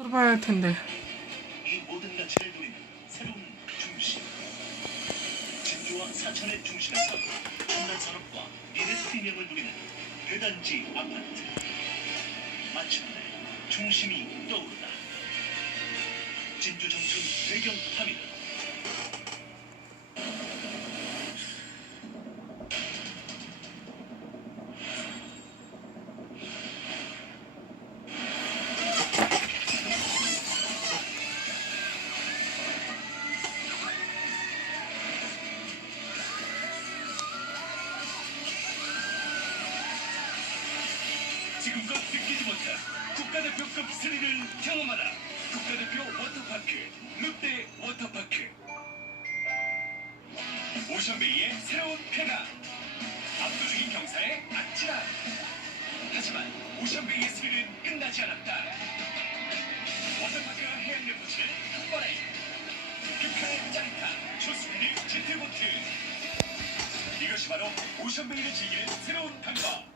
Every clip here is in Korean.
들어봐야 할 텐데. 이 모든 가치를 누리는 새로운 중심. 진주와 사천의 중심에서 첨단 산업과 미래 프리미엄을 누리는 대단지 아파트. 마침내 중심이 떠오르다. 진주 정춘 배경 타미널. 지금껏 느끼지 못한 국가대표급 스릴을 경험하라. 국가대표 워터파크 롯데 워터파크. 오션베이의 새로운 쾌감, 압도적인 경사의 아찔함. 하지만 오션베이의 스릴은 끝나지 않았다. 워터파크와 해양 레포츠를 한 번에 극한의 짜릿함, 조스피드 제트보트. 이것이 바로 오션베이를 즐기는 새로운 방법.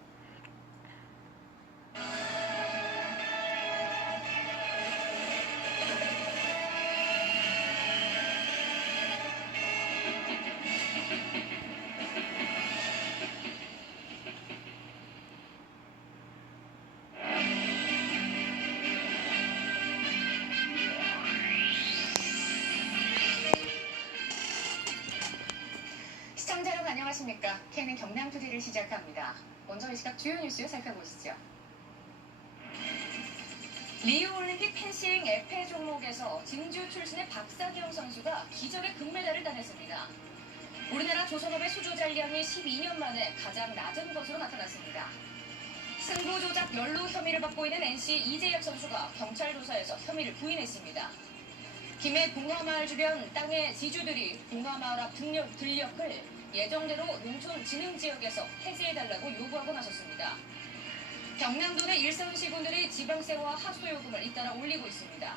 시청자 여러분 안녕하십니까? K는 경남투데이를 시작합니다. 먼저 이 시각 주요 뉴스 살펴보시죠. 리우올림픽 펜싱 에페 종목에서 진주 출신의 박사경 선수가 기적의 금메달을 따냈습니다. 우리나라 조선업의 수조 잔량이 12년 만에 가장 낮은 것으로 나타났습니다. 승부 조작 연루 혐의를 받고 있는 NC 이재혁 선수가 경찰 조사에서 혐의를 부인했습니다. 김해 봉화마을 주변 땅의 지주들이 봉화마을 앞 들녘을 예정대로 농촌 진흥지역에서 해제해달라고 요구하고 나섰습니다. 경남도 내 일선 시군들이 지방세와 하수요금을 잇따라 올리고 있습니다.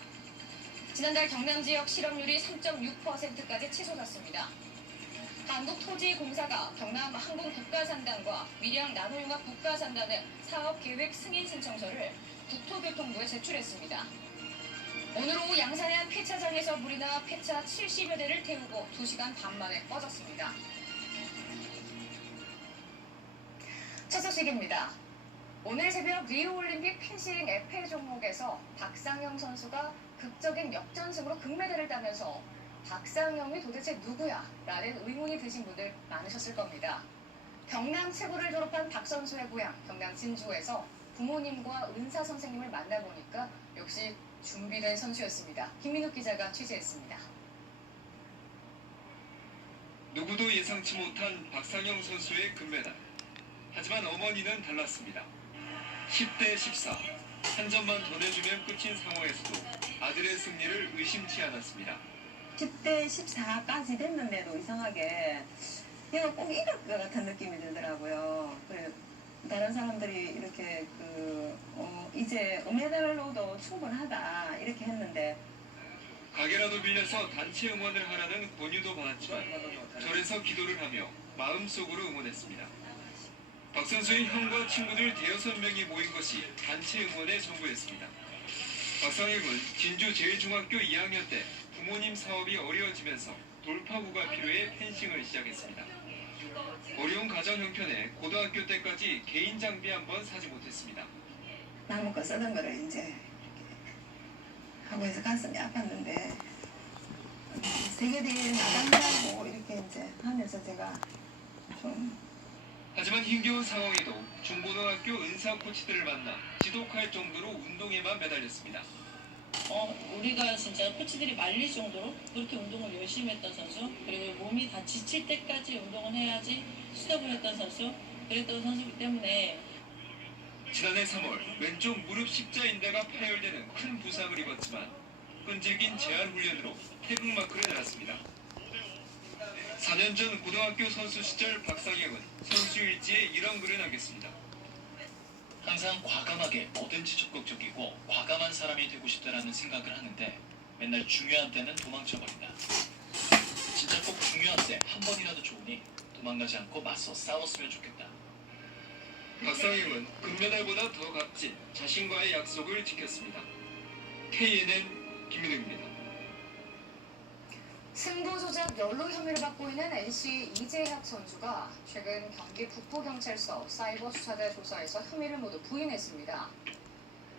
지난달 경남 지역 실업률이 3.6%까지 치솟았습니다. 한국토지공사가 경남 항공국가산단과 밀양 나노융합 국가산단의 사업계획 승인 신청서를 국토교통부에 제출했습니다. 오늘 오후 양산의 한 폐차장에서 불이 나 폐차 70여 대를 태우고 2시간 반 만에 꺼졌습니다. 첫 소식입니다. 오늘 새벽 리우올림픽 펜싱 에페 종목에서 박상영 선수가 극적인 역전승으로 금메달을 따면서 박상영이 도대체 누구야? 라는 의문이 드신 분들 많으셨을 겁니다. 경남 최고를 졸업한 박 선수의 고향 경남 진주에서 부모님과 은사 선생님을 만나보니까 역시 준비된 선수였습니다. 김민욱 기자가 취재했습니다. 누구도 예상치 못한 박상영 선수의 금메달. 하지만 어머니는 달랐습니다. 10대 14. 한 점만 더 내주면 끝인 상황에서도 아들의 승리를 의심치 않았습니다. 10대 14까지 됐는데도 이상하게 내가 꼭 이럴 것 같은 느낌이 들더라고요. 그래 다른 사람들이 이렇게 이제 은메달로도 충분하다 이렇게 했는데 가게라도 빌려서 단체 응원을 하라는 권유도 받았지만 절에서 기도를 하며 마음속으로 응원했습니다. 박 선수의 형과 친구들 대여섯 명이 모인 것이 단체 응원의 전부였습니다. 박상영은 진주 제일중학교 2학년 때 부모님 사업이 어려워지면서 돌파구가 필요해 펜싱을 시작했습니다. 어려운 가정 형편에 고등학교 때까지 개인 장비 한 번 사지 못했습니다. 남은 거 쓰던 거를 이제 하고 해서 가슴이 아팠는데 세계대회 나간다고 이렇게 이제 하면서 제가 좀 하지만 힘겨운 상황에도 중고등학교 은사 코치들을 만나 지독할 정도로 운동에만 매달렸습니다. 우리가 진짜 코치들이 말릴 정도로 그렇게 운동을 열심히 했던 선수, 그리고 몸이 다 지칠 때까지 운동을 해야지 수업을 했던 선수, 그랬던 선수이기 때문에 지난해 3월 왼쪽 무릎 십자인대가 파열되는 큰 부상을 입었지만 끈질긴 재활 훈련으로 태극마크를 달았습니다. 4년 전 고등학교 선수 시절 박상영은 선수 일지에 이런 글을 남겼습니다. 항상 과감하게 뭐든지 적극적이고 과감한 사람이 되고 싶다라는 생각을 하는데 맨날 중요한 때는 도망쳐버린다. 진짜 꼭 중요한 때 한 번이라도 좋으니 도망가지 않고 맞서 싸웠으면 좋겠다. 박상영은 금메달보다 더 값진 자신과의 약속을 지켰습니다. KNN 김민웅입니다. 승부 조작 연루 혐의를 받고 있는 NC 이재학 선수가 최근 경기 북부경찰서 사이버 수사대 조사에서 혐의를 모두 부인했습니다.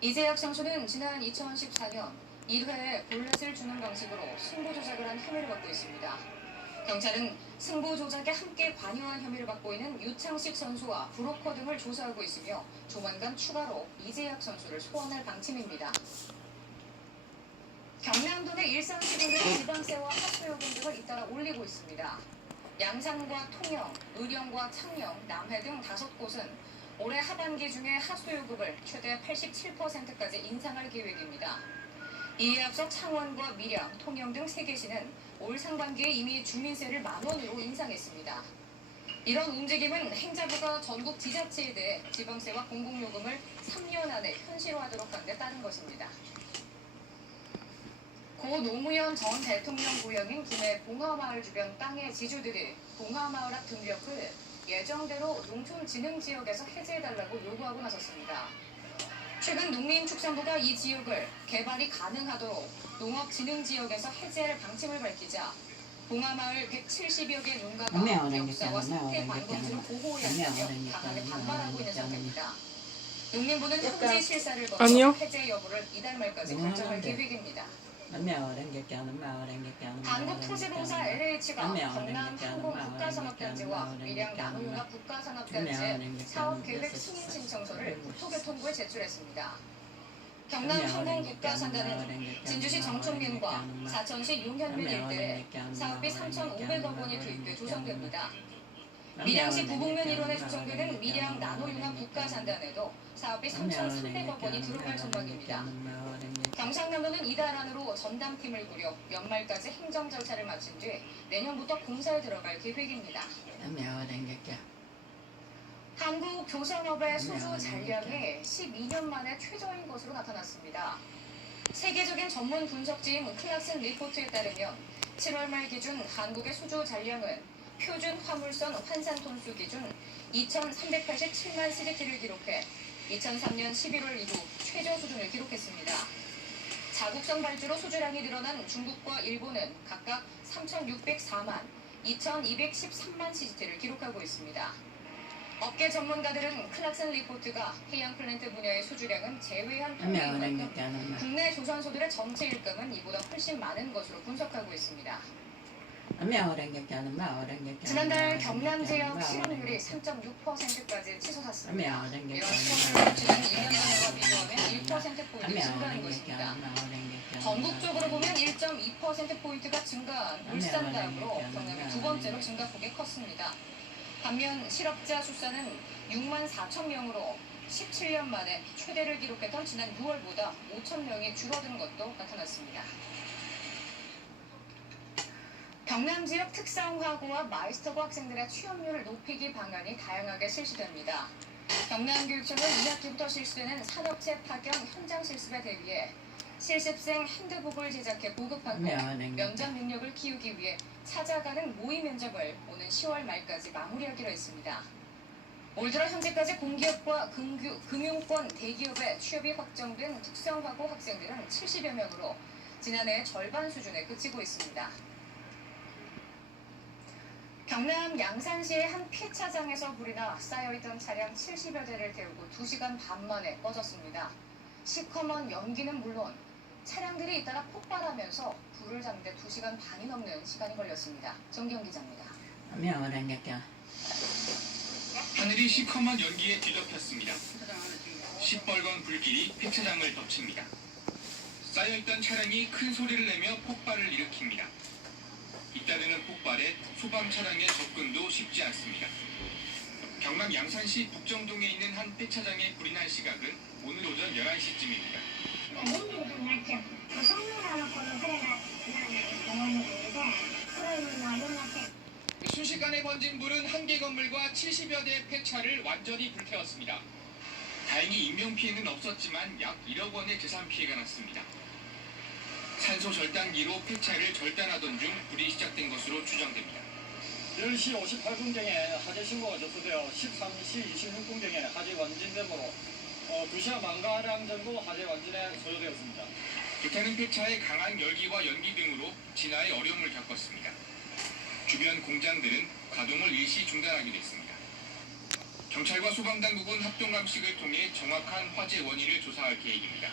이재학 선수는 지난 2014년 1회에 볼넷을 주는 방식으로 승부 조작을 한 혐의를 받고 있습니다. 경찰은 승부 조작에 함께 관여한 혐의를 받고 있는 유창식 선수와 브로커 등을 조사하고 있으며 조만간 추가로 이재학 선수를 소환할 방침입니다. 경남도 내 일상시도는 지방세와 하수요금 등을 잇따라 올리고 있습니다. 양산과 통영, 의령과 창녕, 남해 등 5곳은 올해 하반기 중에 하수요금을 최대 87%까지 인상할 계획입니다. 이에 앞서 창원과 밀양, 통영 등 3개 시는 올 상반기에 이미 주민세를 10,000원으로 인상했습니다. 이런 움직임은 행자부가 전국 지자체에 대해 지방세와 공공요금을 3년 안에 현실화하도록 한 데 따른 것입니다. 고 노무현 전 대통령 고향인 김해 봉화마을 주변 땅의 지주들이 봉화마을 앞 등벽을 예정대로 농촌진흥지역에서 해제해달라고 요구하고 나섰습니다. 최근 농림축산부가 이 지역을 개발이 가능하도록 농업진흥지역에서 해제할 방침을 밝히자 봉화마을 170여 개 농가가 역사와 생태 관광지를 보호해야 한다며 강하게 반발하고 있는 상태입니다. 농림부는 현지 실사를 거쳐 해제 여부를 이달 말까지 결정할 계획입니다. 한국토지공사 LH가 경남 항공국가산업단지와 밀양 나노융합 국가산업단지의 사업계획 승인 신청서를 국토교통부에 제출했습니다. 경남 항공국가산단은 진주시 정촌면과 사천시 용현면 일대에 사업비 3,500억 원이 투입돼 조성됩니다. 밀양시 부북면 일원에 조성되는 밀양 나노융합 국가산단에도 사업비 3,300억 원이 들어갈 전망입니다. 경상남도는 이달 안으로 전담팀을 꾸려 연말까지 행정 절차를 마친 뒤 내년부터 공사에 들어갈 계획입니다. 한국 조선업의 수주 잔량이 12년 만에 최저인 것으로 나타났습니다. 세계적인 전문 분석지인 클락슨 리포트에 따르면 7월 말 기준 한국의 수주 잔량은 표준 화물선 환산톤수 기준 2,387만 CGT를 기록해 2003년 11월 이후 최저 수준을 기록했습니다. 자국선 발주로 수주량이 늘어난 중국과 일본은 각각 3,604만, 2,213만 CGT를 기록하고 있습니다. 업계 전문가들은 클락슨 리포트가 해양 플랜트 분야의 수주량은 제외한 평균인 만큼 국내 조선소들의 전체 일감은 이보다 훨씬 많은 것으로 분석하고 있습니다. 지난달 경남 지역 실업률이 3.6%까지 치솟았습니다. 이런 수준을 지난 2년 전과 비교하면 1%포인트 증가한 것입니다. 전국적으로 보면 1.2%포인트가 증가한 울산 다음으로 경남이 두 번째로 증가폭이 컸습니다. 반면 실업자 숫자는 6만 4천 명으로 17년 만에 최대를 기록했던 지난 6월보다 5천 명이 줄어든 것도 나타났습니다. 경남 지역 특성화고와 마이스터고 학생들의 취업률을 높이기 방안이 다양하게 실시됩니다. 경남교육청은 2학기부터 실시되는 산업체 파견 현장 실습에 대비해 실습생 핸드북을 제작해 보급하고 면접 능력을 키우기 위해 찾아가는 모의 면접을 오는 10월 말까지 마무리하기로 했습니다. 올 들어 현재까지 공기업과 금융권 대기업의 취업이 확정된 특성화고 학생들은 70여 명으로 지난해 절반 수준에 그치고 있습니다. 경남 양산시의 한 폐차장에서 불이 나 쌓여있던 차량 70여 대를 태우고 2시간 반 만에 꺼졌습니다. 시커먼 연기는 물론 차량들이 잇따라 폭발하면서 불을 잡는데 2시간 반이 넘는 시간이 걸렸습니다. 정경 기자입니다. 하늘이 시커먼 연기에 뒤덮였습니다. 시뻘건 불길이 폐차장을 덮칩니다. 쌓여있던 차량이 큰 소리를 내며 폭발을 일으킵니다. 잇따르는 폭발에 소방 차량의 접근도 쉽지 않습니다. 경남 양산시 북정동에 있는 한 폐차장에 불이 난 시각은 오늘 오전 11시쯤입니다. 순식간에 번진 불은 한 개 건물과 70여 대 폐차를 완전히 불태웠습니다. 다행히 인명피해는 없었지만 약 1억 원의 재산 피해가 났습니다. 산소 절단기로 폐차를 절단하던 중 불이 시작된 것으로 추정됩니다. 10시 58분경에 화재 신고가 접수되어 13시 26분경에 화재 완진됨으로 2시간 반가량 정도 화재 완진에 소요되었습니다. 불타는 폐차의 강한 열기와 연기 등으로 진화에 어려움을 겪었습니다. 주변 공장들은 가동을 일시 중단하기도 했습니다. 경찰과 소방당국은 합동 감식을 통해 정확한 화재 원인을 조사할 계획입니다.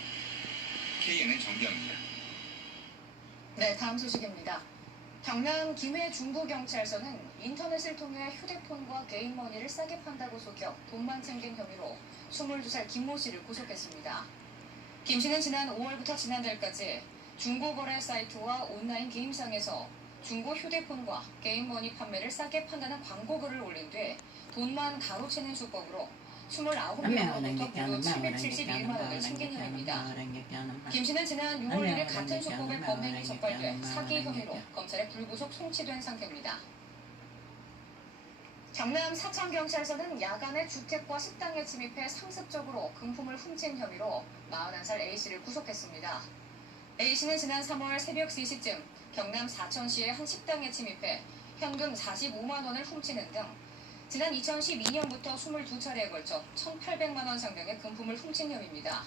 KNN 정대현입니다. 네, 다음 소식입니다. 경남 김해 중부경찰서는 인터넷을 통해 휴대폰과 게임머니를 싸게 판다고 속여 돈만 챙긴 혐의로 22살 김모 씨를 구속했습니다. 김 씨는 지난 5월부터 지난달까지 중고거래 사이트와 온라인 게임상에서 중고 휴대폰과 게임머니 판매를 싸게 판다는 광고글을 올린 뒤 돈만 가로채는 수법으로 29명으로부터 무려 771만 원을 챙긴 혐의입니다. 김 씨는 지난 6월 1일 같은 수법의 범행이 적발돼 사기 혐의로 검찰에 불구속 송치된 상태입니다. 경남 사천경찰서는 야간에 주택과 식당에 침입해 상습적으로 금품을 훔친 혐의로 41살 A씨를 구속했습니다. A씨는 지난 3월 새벽 3시쯤 경남 사천시의 한 식당에 침입해 현금 45만 원을 훔치는 등 지난 2012년부터 22차례에 걸쳐 1,800만 원 상당의 금품을 훔친 혐의입니다.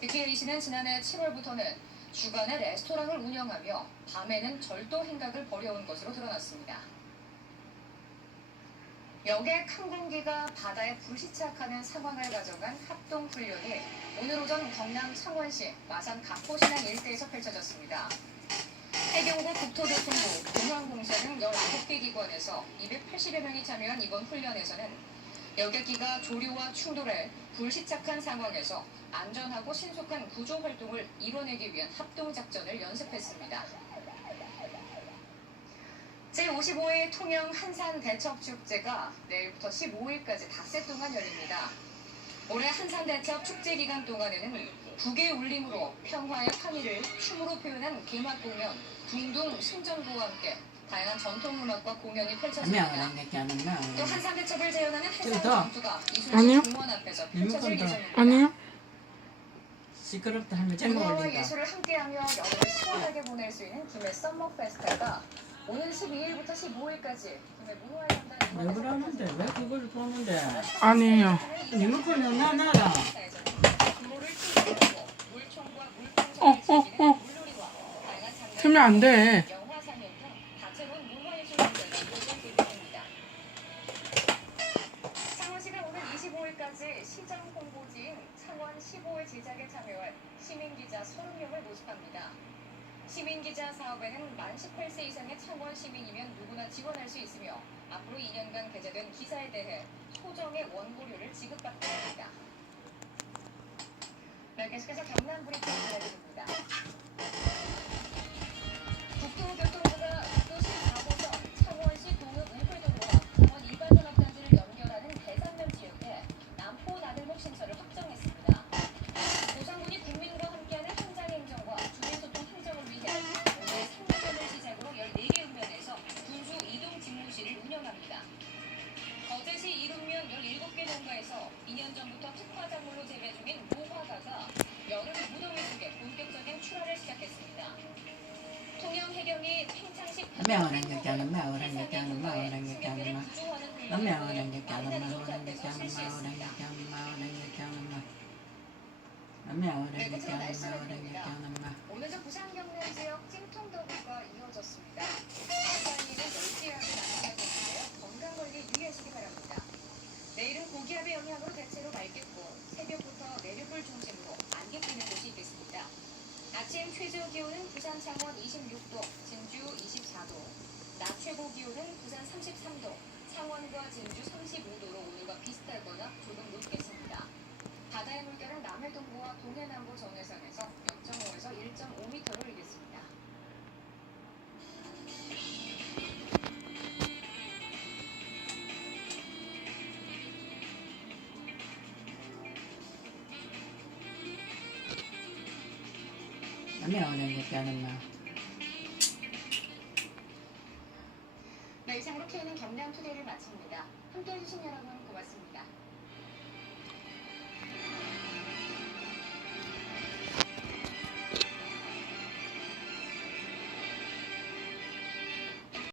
특히 A씨는 지난해 7월부터는 주간에 레스토랑을 운영하며 밤에는 절도 행각을 벌여온 것으로 드러났습니다. 여객 항공기가 바다에 불시착하는 상황을 가정한 합동훈련이 오늘 오전 경남 창원시 마산 가포신항 일대에서 펼쳐졌습니다. 해경고 국토교통부, 공항공사 등 19개 기관에서 280여 명이 참여한 이번 훈련에서는 여객기가 조류와 충돌해 불시착한 상황에서 안전하고 신속한 구조 활동을 이뤄내기 위한 합동작전을 연습했습니다. 제55회 통영 한산대첩축제가 내일부터 15일까지 닷새 동안 열립니다. 올해 한산대첩 축제 기간 동안에는 북의 울림으로 평화의 환희를 춤으로 표현한 개막 공연, 둥둥 승전부와 함께 다양한 전통음악과 공연이 펼쳐집니다. 또 한산대첩을 재현하는 해상 전투가 이순신 공원 앞에서 펼쳐질 예정입니다. 아니요. 시끄럽다 하면 제목 문화와 올린다. 예술을 함께하며 여름을 시원하게 보낼 수 있는 김해 썸머 페스타가 오는 12일부터 15일까지 김해 문화회관단 왜 그러는데? 왜 그걸 보는데? 아니에요. 니가 그냥 나나라. 틀면 안 돼. 창원시가 오는 25일까지 시정 홍보지인 창원 15회 제작에 참여할 시민기자 30명을 모집합니다. 시민기자 사업에는 만 18세 이상의 창원 시민이면 누구나 지원할 수 있으며 앞으로 2년간 게재된 기사에 대해 소정의 원고료를 지급받게 됩니다. 네, 계속해서 경남 브리핑 전해드립니다. 국토교통부가 국도시 4호선 창원시 동읍 울풀도로와 창원 일반산업단지를 연결하는 대산면 지역에 남포 나들목 신설을 확정했습니다. 도상군이 국민과 함께하는 현장행정과 주민소통 행정을 위해 오늘 3년을 시작으로 14개 읍면에서 군수 이동 집무실을 운영합니다. 거제시 이룸면 17개 농가에서 2년 전부터 특화작물로 재배 중인 모화가가 여름 무더위 속에 본격적인 출하를 시작했습니다. 통영 해경이 팽창식 오늘도 부산 경남 지역 찜통더위가 이어졌습니다. 부산인은 열기압이 나타나고 있는데요. 건강관리 유의하시기 바랍니다. 내일은 고기압의 영향으로 대체로 맑겠고 새벽부터 내륙을 중심으로 안개 끼는 곳이 있겠습니다. 아침 최저 기온은 부산 창원 26도, 진주 24도, 낮 최고 기온은 부산 33도, 창원과 진주 35도로 오늘과 비슷하거나 조금 높겠습니다. 바다의 물결은 남해동부와 동해남부 전해선에서 0.5에서 1.5m로 일겠습니다. 네, 이상으로 K는 경남 투데이를 마칩니다. 함께해 주신 여러분 고맙습니다.